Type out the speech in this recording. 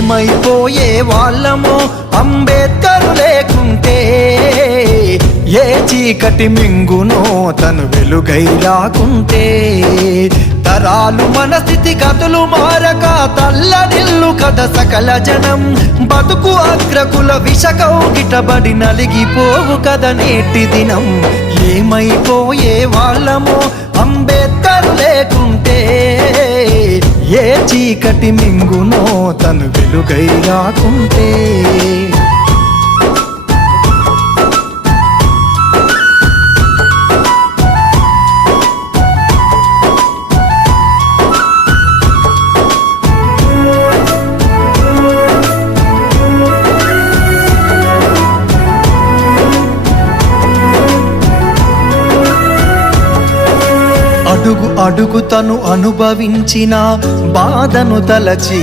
ఏమైపోయే వాళ్ళమో అంబేద్కర్ లేకుంటే, ఏ చీకటి మింగునో తను వెలుగై రాకుంటే, తరాలు మన స్థితిగతులు మారక తల్లడిల్లు కథ సకల జనం, బతుకు అగ్రకుల విషకౌగిటబడి నలిగిపోవు కథ నేటి దినం. ఏమైపోయే వాళ్ళమో అంబేద్కర్ లేకుంటే, ఏ చీకటి మింగునో తను వెలుగై రాకుంటే. అడుగు అడుగు తను అనుభవించిన బాధను తలచి